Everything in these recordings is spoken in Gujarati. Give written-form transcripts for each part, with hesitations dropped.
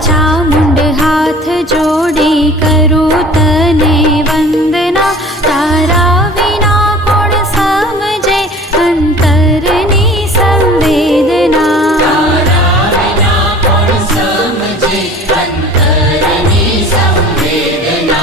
चामुंड हाथ जोड़ी करूं तने वंदना। तारा विना कोण समझे अंतरनी संवेदना। तारा विना कोण समझे अंतरनी संवेदना।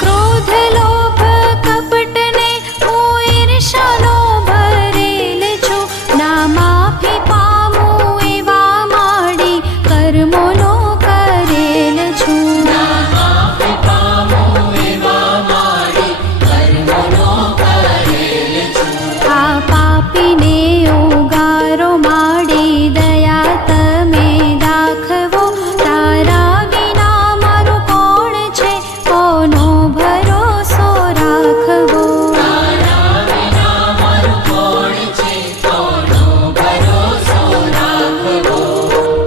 क्रोध लोभ कपट ने હું ઈર્ષાનો ભરેલ છું। ના માફી પામું એવા માડી કર્મોનો કરેલ છું। ના માફી પામું એવા માડી કર્મોનો કરેલ છું। આ પાપીને ઉગારો માડી દયા તમે દાખવો। તારા વિના મારું કોણ છે કોનો ભરોસો રાખવો। તારા વિના મારું કોણ છે કોનો ભરોસો રાખવો।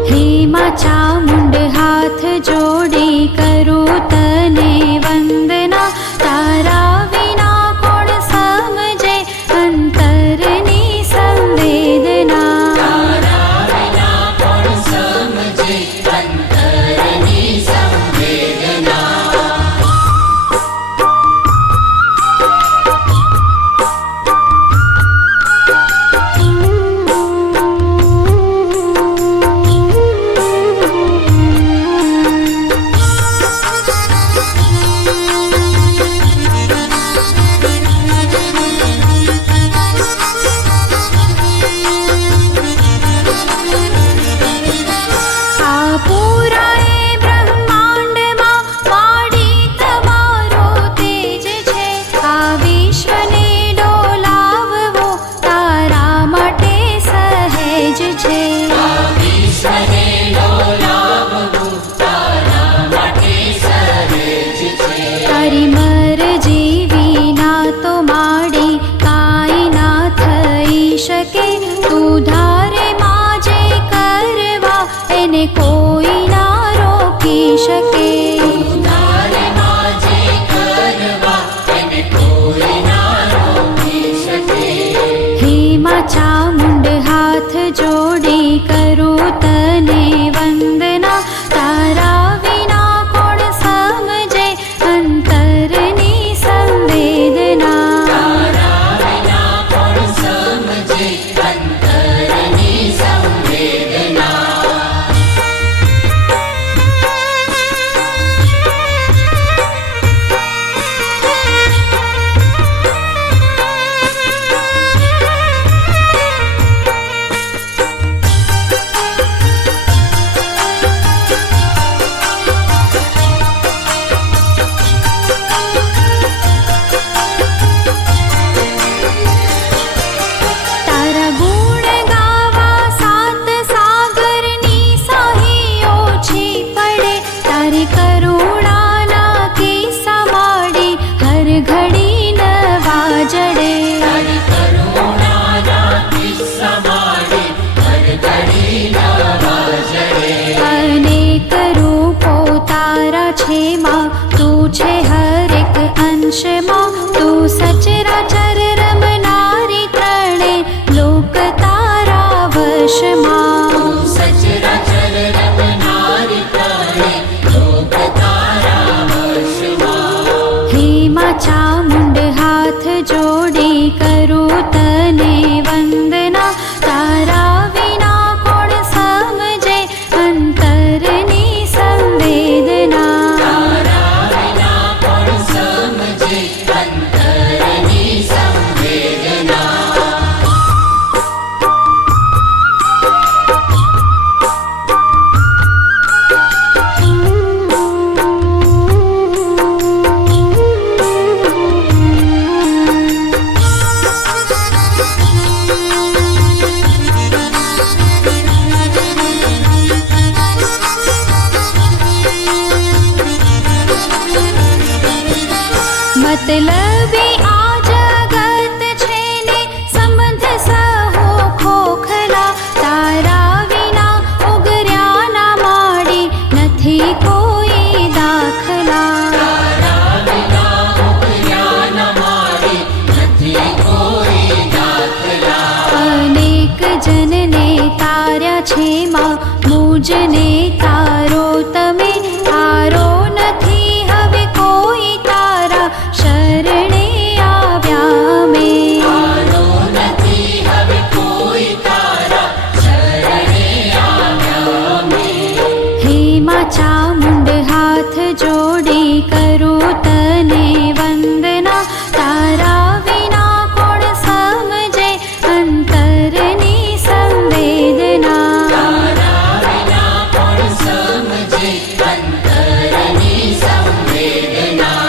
હે માં ચામુંડ હાથ જોડી કરું તને વંદના। તારા વિના કોણ સમજે અંતરની સંવેદના। તારા વિના કોણ સમજે અંતરની સંવેદના। આ પૂરાએ બ્રહ્માંડમાં વાડી તમારો તેજ છે। આ વિશ્વને ડોલાવવો તારા માટે સહેજ છે। આ વિશ્વને ડોલાવવું તારા માટે સહેજ છે। તારી મરજી વિના તો માડી કાંઈ ના થઈ શકે। તું ધારે માં જે કરવા એને કોઈ ના રોકી શકે। તારે માજે કરવા એને કોઈ ના રોકી શકે। હે માં ચામુંડ હાથ જોડી કરું તને વંદના। તારા વિના કોણ સમજે અંતરની સંવેદના। તારા વિના કોણ સમજે અંતરની સંવેદના। તારા ગુણ ગાવા સાત સાગરની સાહી ઓછી પડે। તારી કરુણાના કિસ્સા માડી હર ઘડી નવા જડે। તારી કરુણાના કિસ્સા માડી હર ઘડી નવા જડે। અનેક રૂપો તારા છે માં તું છે હર એક અંશમાં। તું સચરાચર રમનારી ત્રણે લોક તારા વશમાં। સચરાચર રમનારી ત્રણે લોક તારા વશમાં। હે માં ચામુંડ હાથ જોડી કરું તને વંદના। તારા વિના કોણ સમજે અંતરની સંવેદના। તારા વિના કોણ સમજે અંતરની સંવેદના। मतलबी आ जगत छे ने संबंध सहो खोखला तारा विना उगर्या ना माडी નથી કોઈ દાખલા તારા વિના ઉગર્યા ન માડી નથી કોઈ દાખલા અનેક જનને તાર્યા છે માં મુજને તારો તમે તારો નથી હવે કોઈ તારા શરણે આવ્યા મેં તારો નથી હવે કોઈ તારા શરણે આવ્યા મેં હે માં ચામુંડ હાથ જોડી કરું તને વંદના તારા વિના કોણ સમજે અંતરની સંવેદના તારા વિના કોણ સમજે અંતરની સંવેદના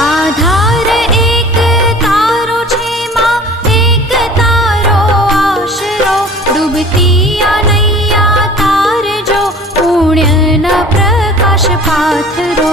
આધાર એક તારો છે માં એક તારો આશરો ડૂબતી આ નૈયા તારજો પુણ્યના પ્રકાશ પાથરો